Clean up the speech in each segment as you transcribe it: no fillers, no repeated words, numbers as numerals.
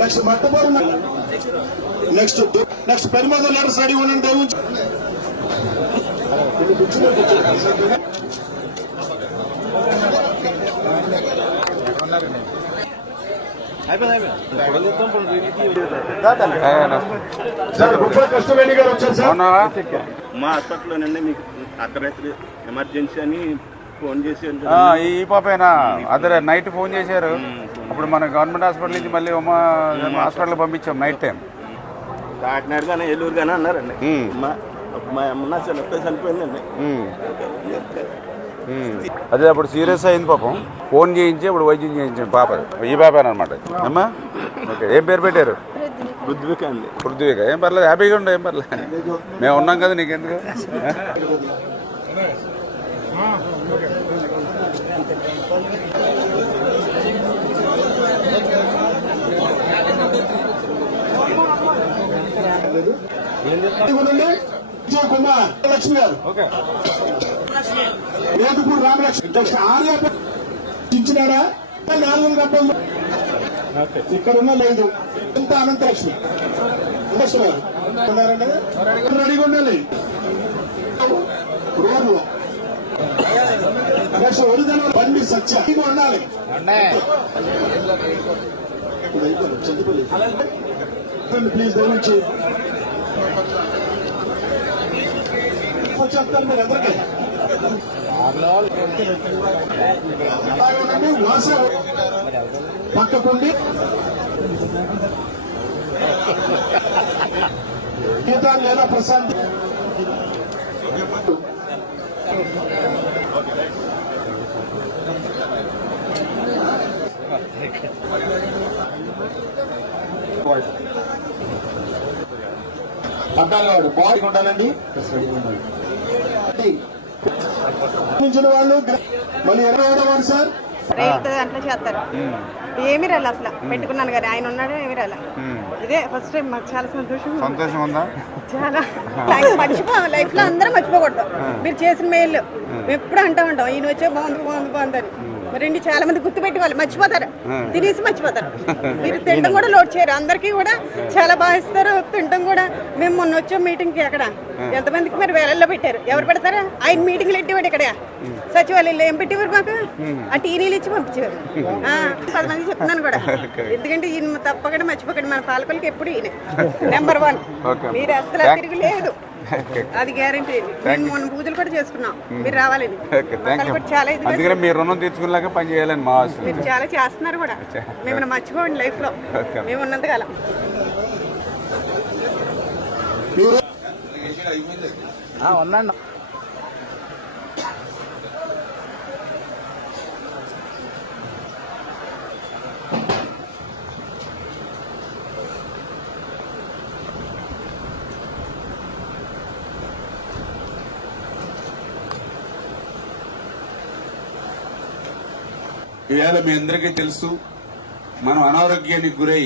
Next మట్టపూర్, next పెరుమద letters ready ఉండండి. మా హాస్పిటల్లోనండి మీకు అర్ధరాత్రి ఎమర్జెన్సీ అని ఫోన్ చేసి ఈ పాపేనా అదే నైట్ ఫోన్ చేశారు. అప్పుడు మన గవర్నమెంట్ హాస్పిటల్ నుంచి మళ్ళీ ఉమా హాస్పిటల్ పంపించాం నైట్ టైం. కాకినాడ కానీ ఏలూరు కానీ అన్నారండి. మా అమ్మ చనిపోయిందండి. అదే అప్పుడు సీరియస్ అయింది పాపం. ఫోన్ చేయించి ఇప్పుడు వైద్యం చేయించాం పాప. ఈ పాపేనమాట అమ్మా. ఓకే, ఏం పేరు పెట్టారు? పృథ్వీక అండి. పృథ్వీక. ఏం పర్లేదు, హ్యాపీగా ఉండే, ఏం పర్లేదు, మేము ఉన్నాం కదా నీకెందుకు. కుమార్ లక్ష్మి గారు, వేదుపూర్ రామలక్ష్మి ఆర్యాడా 4 గంటలు ఇక్కడ ఉన్న లేదు. ఎంత అనంతలక్ష్మి గారు ఉన్నారండి, రెడీగా ఉండాలి. రోడ్లో ఒరిజినల్ బండి సత్యం ఉండాలి. ప్లీజ్ దయచేసి చెప్తాను మీరు అందరికీ. పక్కకుండి గీతా లేదా ప్రశాంత్ పట్టాలవాడు బాడీ ఉండాలండి. వాళ్ళు మళ్ళీ 27 సార్ అట్లా చేస్తారు. ఏమి రాలి అసలు పెట్టుకున్నాను కానీ ఆయన ఉన్నాడు, ఏమి రాలి. ఇదే ఫస్ట్ టైం మాకు చాలా సంతోషం ఉందా? చాలా లైఫ్ లో అందరం మర్చిపోకూడదు. మీరు చేసిన మేలు ఎప్పుడు అంటా ఉంటాం, ఈయన వచ్చే బాగుంది అని. మరండి చాలా మంది గుర్తు పెట్టి వాళ్ళు మర్చిపోతారు, తినేసి మర్చిపోతారు. మీరు తినడం కూడా లోడ్ చేయరు. అందరికీ కూడా చాలా బాగా ఇస్తారు తినడం కూడా. మేము మొన్న వచ్చాం మీటింగ్ కి, అక్కడ ఎంతమందికి మరి వేలల్లో పెట్టారు. ఎవరు పెడతారా? ఆయన మీటింగ్లు పెట్టేవాడు ఇక్కడ సచివాలయంలో. ఏం పెట్టేవారు మాకు? ఆ టీనీలు ఇచ్చి పంపించేవారు. 10 మంది చెప్తున్నాను కూడా. ఎందుకంటే ఈయన తప్పకుండా మర్చిపోకండి. మన పాలకులకి ఎప్పుడు ఈయన నెంబర్ 1. మీరు అసలు తిరిగి లేదు, అది గ్యారంటీ. మేము మొన్న పూజలు కూడా చేసుకున్నాం, మీరు రావాలని. చాలా మీరు రుణం తీర్చుకున్నాక పని చేయాలని మా ఆశ. మీరు చాలా చేస్తున్నారు కూడా. మేము మర్చిపోండి లైఫ్ లో మేము ఉన్నంతకాలం. ఉన్నాండి. ఈవేళ మీ అందరికీ తెలుసు, మనం అనారోగ్యానికి గురై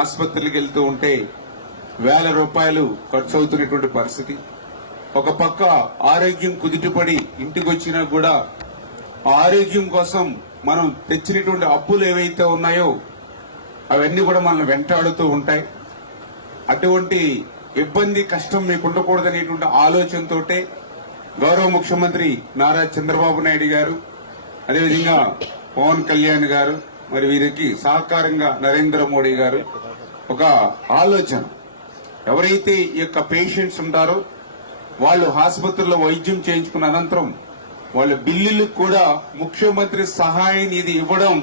ఆసుపత్రికి వెళ్తూ ఉంటే వేల రూపాయలు ఖర్చు అవుతున్నటువంటి పరిస్థితి. ఒక పక్క ఆరోగ్యం కుదుటపడి ఇంటికి వచ్చినా కూడా ఆరోగ్యం కోసం మనం తెచ్చినటువంటి అప్పులు ఏవైతే ఉన్నాయో అవన్నీ కూడా మనం వెంటాడుతూ ఉంటాయి. అటువంటి ఇబ్బంది కష్టం మీకు ఉండకూడదనేటువంటి ఆలోచనతో గౌరవ ముఖ్యమంత్రి నారా చంద్రబాబు నాయుడు గారు, అదేవిధంగా పవన్ కళ్యాణ్ గారు, మరి వీరికి సహకారంగా నరేంద్ర మోడీ గారు ఒక ఆలోచన, ఎవరైతే ఈ యొక్క పేషెంట్స్ ఉంటారో వాళ్ళు ఆసుపత్రిలో వైద్యం చేయించుకున్న అనంతరం వాళ్ళ బిల్లులకు కూడా ముఖ్యమంత్రి సహాయ నిధి ఇవ్వడం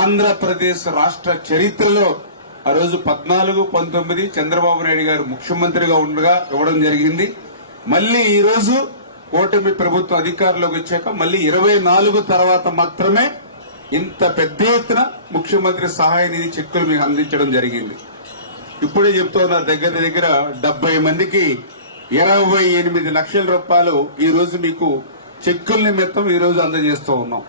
ఆంధ్రప్రదేశ్ రాష్ట్ర చరిత్రలో ఆ రోజు 14, 19 చంద్రబాబు నాయుడు గారు ముఖ్యమంత్రిగా ఉండగా ఇవ్వడం జరిగింది. మళ్లీ ఈ రోజు కూటమి ప్రభుత్వం అధికారంలోకి వచ్చాక మళ్లీ 24 తర్వాత మాత్రమే ఇంత పెద్ద ఎత్తున ముఖ్యమంత్రి సహాయ నిధి చెక్కులు మీకు అందించడం జరిగింది. ఇప్పుడే చెప్తున్నారు, దగ్గర 70 మందికి 28 లక్షల రూపాయలు ఈ రోజు మీకు చెక్కుల నిమిత్తం ఈ రోజు అందజేస్తూ ఉన్నాం.